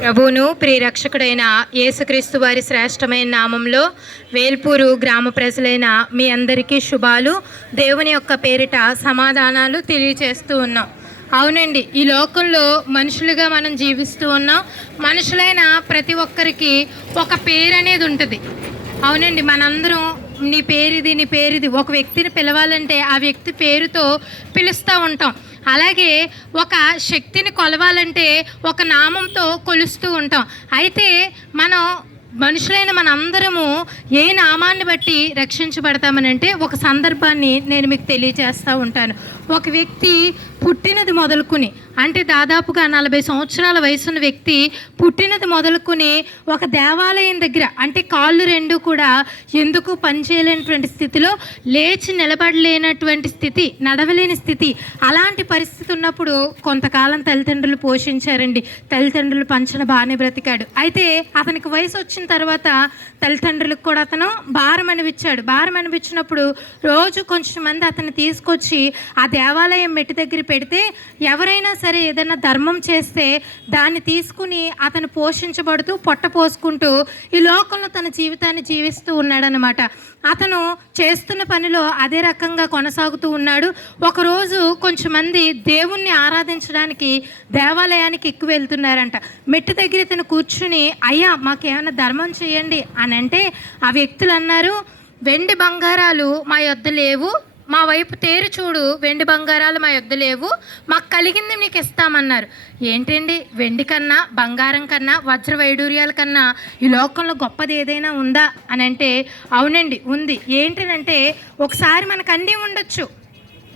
ప్రభువును ప్రియరక్షకుడైన యేసుక్రీస్తు వారి శ్రేష్టమైన నామంలో వేల్పూరు గ్రామ ప్రజలైన మీ అందరికీ శుభాలు, దేవుని యొక్క పేరిట సమాధానాలు తెలియచేస్తూ ఉన్నాం. అవునండి, ఈ లోకంలో మనుషులుగా మనం జీవిస్తూ ఉన్నాం. మనుషులైన ప్రతి ఒక్కరికి ఒక పేరు అనేది ఉంటుంది. అవునండి, మనందరం నీ పేరిది, నీ పేరిది. ఒక వ్యక్తిని పిలవాలంటే ఆ వ్యక్తి పేరుతో పిలుస్తూ ఉంటాం. అలాగే ఒక శక్తిని కొలవాలంటే ఒక నామంతో కొలుస్తూ ఉంటాం. అయితే మనం మనుషులైన మనందరము ఏ నామాన్ని బట్టి రక్షించబడతామనంటే ఒక సందర్భాన్ని నేను మీకు తెలియజేస్తూ ఉంటాను. ఒక వ్యక్తి పుట్టినది మొదలుకుని, అంటే దాదాపుగా 40 సంవత్సరాల వయసున్న వ్యక్తి పుట్టినది మొదలుకుని ఒక దేవాలయం దగ్గర, అంటే కాళ్ళు రెండు కూడా ఎందుకు పనిచేయలేనటువంటి స్థితిలో, లేచి నిలబడలేనటువంటి స్థితి, నడవలేని స్థితి, అలాంటి పరిస్థితి ఉన్నప్పుడు కొంతకాలం తల్లిదండ్రులు పోషించారండి. తల్లిదండ్రులు పంచన బాగానే బ్రతికాడు. అయితే అతనికి వయసు వచ్చిన తర్వాత తల్లిదండ్రులకు కూడా అతను భారం అనిపించాడు. భారం అనిపించినప్పుడు రోజు కొంచెం మంది అతన్ని తీసుకొచ్చి ఆ దేవాలయం మెట్టి దగ్గర పెడితే ఎవరైనా సరే ఏదైనా ధర్మం చేస్తే దాన్ని తీసుకుని అతను పోషించబడుతూ పొట్ట పోసుకుంటూ ఈ లోకంలో తన జీవితాన్ని జీవిస్తూ ఉన్నాడనమాట. అతను చేస్తున్న పనిలో అదే రకంగా కొనసాగుతూ ఉన్నాడు. ఒకరోజు కొంచెం మంది దేవుణ్ణి ఆరాధించడానికి దేవాలయానికి ఎక్కువ వెళ్తున్నారంట. మెట్టు దగ్గర ఇతను కూర్చుని, అయ్యా మాకేమైనా ధర్మం చేయండి అని అంటే ఆ వ్యక్తులు అన్నారు, వెండి బంగారాలు మా యొద్ద లేవు, మా వైపు తేరు చూడు, వెండి బంగారాలు మా యొద్ద లేవు, మాకు కలిగింది నీకు ఇస్తామన్నారు. ఏంటండి, వెండి కన్నా, బంగారం కన్నా, వజ్ర వైడూర్యాల కన్నా ఈ లోకంలో గొప్పది ఏదైనా ఉందా అని అంటే అవునండి ఉంది. ఏంటంటే ఒకసారి మనకు అన్నీ ఉండొచ్చు,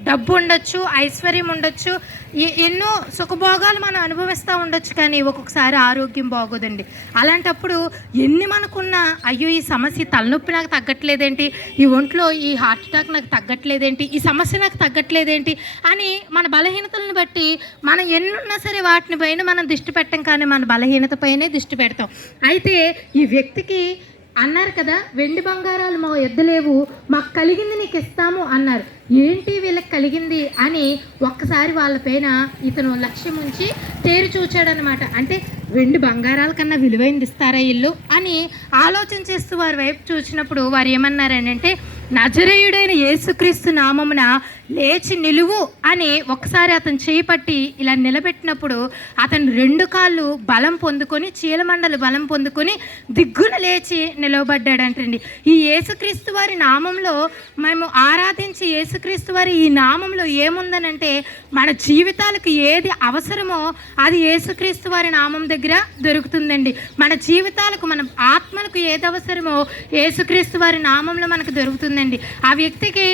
డబ్బు ఉండొచ్చు, ఐశ్వర్యం ఉండొచ్చు, ఎన్నో సుఖభోగాలు మనం అనుభవిస్తూ ఉండొచ్చు, కానీ ఒక్కొక్కసారి ఆరోగ్యం బాగోదండి. అలాంటప్పుడు ఎన్ని మనకున్నా, అయ్యో ఈ సమస్య, తలనొప్పి నాకు తగ్గట్లేదేంటి, ఈ ఒంట్లో ఈ హార్ట్ అటాక్ నాకు తగ్గట్లేదేంటి, ఈ సమస్య నాకు తగ్గట్లేదేంటి అని మన బలహీనతలను బట్టి మనం ఎన్నున్నా సరే వాటిని పైన మనం దృష్టి పెట్టం, కానీ మన బలహీనత పైనే దృష్టి పెడతాం. అయితే ఈ వ్యక్తికి అన్నారు కదా, వెండి బంగారాలు మా ఎద్దలేవు, మాకు కలిగింది నీకు ఇస్తాము అన్నారు. ఏంటి వీళ్ళకి కలిగింది అని ఒక్కసారి వాళ్ళపైన ఇతను లక్ష్యం ఉంచి తేరు చూచాడనమాట. అంటే వెండి బంగారాల కన్నా విలువైంది ఇస్తారా ఇల్లు అని ఆలోచన చేస్తూ వారి వైపు చూసినప్పుడు వారు ఏమన్నారనంటే, నజరేయుడైన యేసుక్రీస్తు నామమున లేచి నిలువు అని ఒకసారి అతను చేయి పట్టి ఇలా నిలబెట్టినప్పుడు అతను 2 కాళ్ళు బలం పొందుకొని, చీలమండలు బలం పొందుకొని దిగ్గున లేచి నిలవబడ్డాడంటండి. ఈ యేసుక్రీస్తు వారి నామంలో మేము ఆరాధించి, యేసుక్రీస్తు వారి ఈ నామంలో ఏముందనంటే మన జీవితాలకు ఏది అవసరమో అది యేసుక్రీస్తు వారి నామం దగ్గర దొరుకుతుందండి. మన జీవితాలకు, మన ఆత్మలకు ఏది అవసరమో యేసుక్రీస్తు వారి నామంలో మనకు దొరుకుతుందండి. ఆ వ్యక్తికి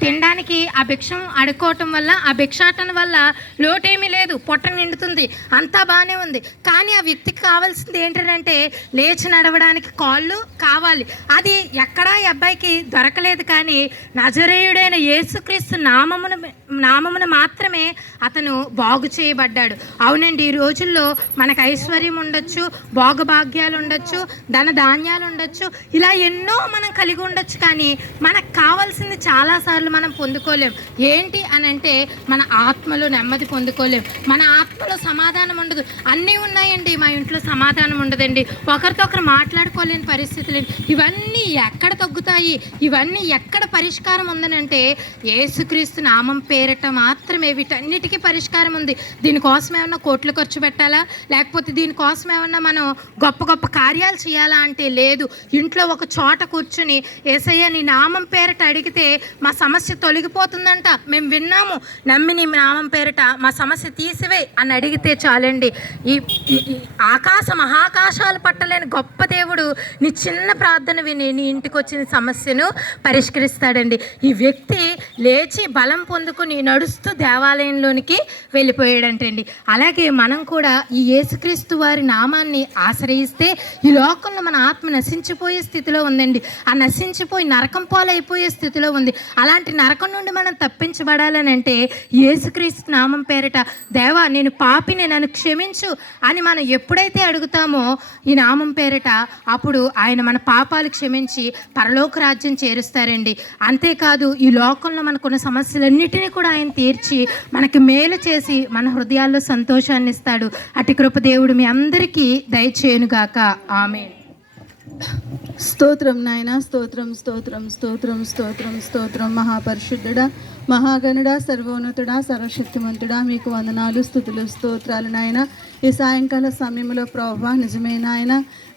తినడానికి ఆ భిక్షం అడుక్కోవటం వల్ల, ఆ భిక్షాటన వల్ల లోటేమీ లేదు, పొట్ట నిండుతుంది, అంతా బాగానే ఉంది. కానీ ఆ వ్యక్తికి కావాల్సింది ఏంటంటే లేచి నడవడానికి కాళ్ళు కావాలి. అది ఎక్కడా ఈ అబ్బాయికి దొరకలేదు. కానీ నజరేయుడైన యేసుక్రీస్తు నామమున మాత్రమే అతను బాగు చేయబడ్డాడు. అవునండి, ఈ రోజుల్లో మనకు ఐశ్వర్యం ఉండొచ్చు, భోగభాగ్యాలు ఉండొచ్చు, ధన ధాన్యాలు ఉండొచ్చు, ఇలా ఎన్నో మనం కలిగి ఉండొచ్చు, కానీ మనకు కావాల్సింది చాలాసార్లు మనం పొందుకోలేం. ఏంటి అని అంటే మన ఆత్మలో నెమ్మది పొందుకోలేం, మన ఆత్మలో సమాధానం ఉండదు. అన్నీ ఉన్నాయండి, మా ఇంట్లో సమాధానం ఉండదండి, ఒకరితో ఒకరు మాట్లాడుకోలేని పరిస్థితులు. ఇవన్నీ ఎక్కడ తగ్గుతాయి, ఇవన్నీ ఎక్కడ పరిష్కారం ఉందనంటే యేసుక్రీస్తు నామం పేరిట మాత్రమే వీటన్నిటికీ పరిష్కారం ఉంది. దీనికోసం ఏమన్నా కోట్లు ఖర్చు పెట్టాలా, లేకపోతే దీనికోసం ఏమన్నా మనం గొప్ప గొప్ప కార్యాలు చేయాలా అంటే లేదు. ఇంట్లో ఒక చోట కూర్చుని యేసయ్య నీ నామం పేరిట అడిగితే మా సమస్య తొలగిపోతుందంట, మేము విన్నాము, నమ్మి నీ నామం పేరిట మా సమస్య తీసివే అని అడిగితే చాలండి. ఈ మహాకాశాలు పట్టలేని గొప్ప దేవుడు నీ చిన్న ప్రార్థన విని నీ ఇంటికి వచ్చిన సమస్యను పరిష్కరిస్తాడండి. ఈ వ్యక్తి లేచి బలం పొందుకుని నడుస్తూ దేవాలయంలోనికి వెళ్ళిపోయాడంటండి. అలాగే మనం కూడా ఈ యేసుక్రీస్తు వారి నామాన్ని ఆశ్రయిస్తే ఈ లోకంలో మన ఆత్మ నశించిపోయే స్థితిలో ఉందండి. ఆ నశించిపోయి నరకం పాలైపోయే స్థితిలో ఉంది. అలాంటి నరకం నుండి మనం తప్పించబడాలని అంటే యేసుక్రీస్తు నామం పేరిట, దేవా నేను పాపిని, నన్ను క్షమించు అని మనం ఎప్పుడైతే అడుగుతామో ఈ నామం పేరిట, అప్పుడు ఆయన మన పాపాలు క్షమించి పరలోక రాజ్యం చేరుస్తారండి. అంతేకాదు ఈ లోకంలో మనకున్న సమస్యలన్నిటినీ కూడా ఆయన తీర్చి మనకి మేలు చేసి మన హృదయాల్లో సంతోషాన్ని ఇస్తాడు. అటు కృప దేవుడు మీ అందరికీ దయచేయునుగాక. ఆమేన్. స్తోత్రం నాయన, స్తోత్రం స్తోత్రం స్తోత్రం స్తోత్రం స్తోత్రం. మహాపరిశుద్ధుడా, మహాగణుడా, సర్వోన్నతుడా, సర్వశక్తిమంతుడా, మీకు వందనాలు, స్తుతులు, స్తోత్రాలు నాయన. ఈ సాయంకాల సమయంలో ప్రభువా నిజమే నాయన,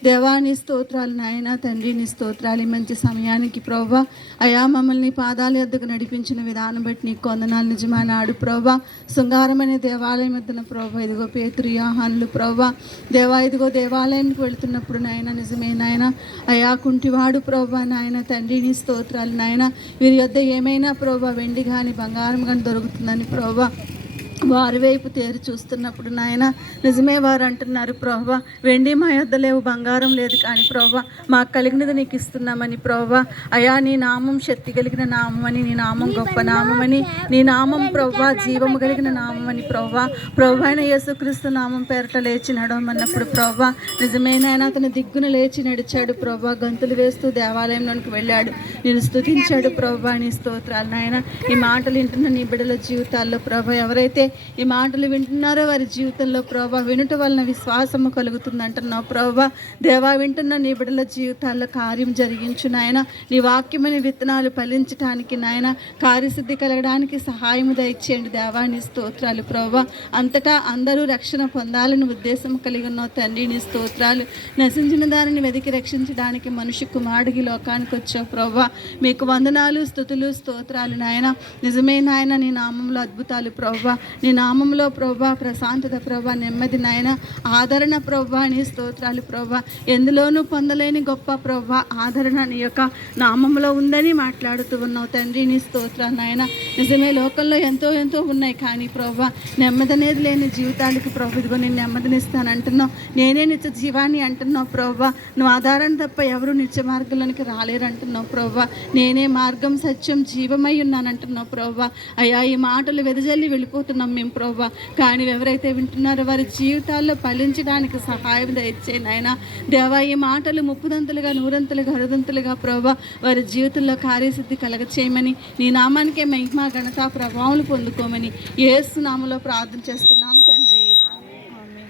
దేవాని స్తోత్రాలు నాయన. తండ్రి నీ స్తోత్రాలు. మంచి సమయానికి ప్రభువా అయా మమ్మల్ని పాదాల యొద్దకు నడిపించిన విధానం బట్టి నీకు వందనాలు. నిజమైన నాడు ప్రభువా శృంగారమనే దేవాలయం వద్దన ప్రభువా ఇదిగో పేతురు యోహానులు ప్రభువా దేవా ఇదిగో దేవాలయానికి వెళుతున్నప్పుడు నాయన నిజమే నాయన అయా కుంటివాడు ప్రభువా నాయన. తండ్రి నీ స్తోత్రాలు నాయన. వీరి యొద్ద ఏమైనా ప్రభువా వెండి కానీ బంగారం కానీ దొరుకుతుందని ప్రభువా వారి వైపు తేరి చూస్తున్నప్పుడు నాయన నిజమే వారు అంటున్నారు ప్రభువా వెండి మా యొద్ద లేవు, బంగారం లేదు, కానీ ప్రభువా మాకు కలిగినది నీకు ఇస్తున్నామని ప్రభువా అయా నీ నామం శక్తి కలిగిన నామం అని, నీ నామం గొప్ప నామమని, నీ నామం ప్రభువా జీవము కలిగిన నామం అని ప్రభువా ప్రభు అయిన యేసుక్రీస్తు నామం పేరట లేచి నడవమన్నప్పుడు ప్రభువా నిజమేనాయన అతను దిగ్గున లేచి నడిచాడు ప్రభువా. గంతులు వేస్తూ దేవాలయంలోనికి వెళ్ళాడు, నేను స్తుతించాడు ప్రభువా. నీ స్తోత్రాలు నాయన. ఈ మాటలు వింటున్న నీ బిడ్డల జీవితాల్లో ప్రభువా ఎవరైతే ఈ మాటలు వింటున్నారో వారి జీవితంలో ప్రభువా వినుట వలన విశ్వాసము కలుగుతుంది అంటున్నావు ప్రభువా. దేవా వింటున్న నీ బిడ్డల జీవితాల్లో కార్యం జరిగించు నాయన. నీ వాక్యమైన విత్తనాలు ఫలించడానికి నాయన, కార్యసిద్ధి కలగడానికి సహాయము దయచేయండి దేవా. నీ స్తోత్రాలు ప్రభువా. అంతటా అందరూ రక్షణ పొందాలని ఉద్దేశం కలిగి ఉన్నావు తండ్రి. నీ స్తోత్రాలు. నశించిన దానిని వెతికి రక్షించడానికి మనిషి కుమారుడికి లోకానికి వచ్చావు ప్రభువా. మీకు వందనాలు, స్తుతులు, స్తోత్రాలు నాయన. నిజమే నాయన. నీ నామంలో అద్భుతాలు ప్రభువా, నీ నామంలో ప్రభా ప్రశాంతత ప్రభా, నెమ్మది నాయన, ఆదరణ ప్రభా. నీ స్తోత్రాలు ప్రభా. ఎందులోనూ పొందలేని గొప్ప ప్రభా ఆదరణ నీ యొక్క నామంలో ఉందని మాట్లాడుతూ ఉన్నావు తండ్రి. నీ స్తోత్రాలు నాయన. నిజమే లోకంలో ఎంతో ఎంతో ఉన్నాయి, కానీ ప్రభా నెమ్మది అనేది లేని జీవితాలకు ప్రభు ఇదిగో నేను నెమ్మదినిస్తాను అంటున్నావు. నేనే నిత్య జీవాన్ని అంటున్నావు ప్రభా. నువ్వు ఆధారం తప్ప ఎవరు నిత్య మార్గంలోనికి రాలేరు అంటున్నావు ప్రభా. నేనే మార్గం సత్యం జీవమై ఉన్నానంటున్నావు ప్రభా. అయ్యా ఈ మాటలు వెదజల్లి వెళ్ళిపోతున్నాం మేము ప్రభా, కానీ ఎవరైతే వింటున్నారో వారి జీవితాల్లో ఫలించడానికి సహాయం దయచేయండి నాయన. దేవా ఈ మాటలు ముప్పుదంతులుగా, నూరంతులుగా, అరుదంతులుగా ప్రభా వారి జీవితంలో కార్యసిద్ధి కలగచేయమని, నీ నామానికే మహిమ ఘనత ప్రభావం పొందుకోమని యేసు నామములో ప్రార్థన చేస్తున్నాం తండ్రి.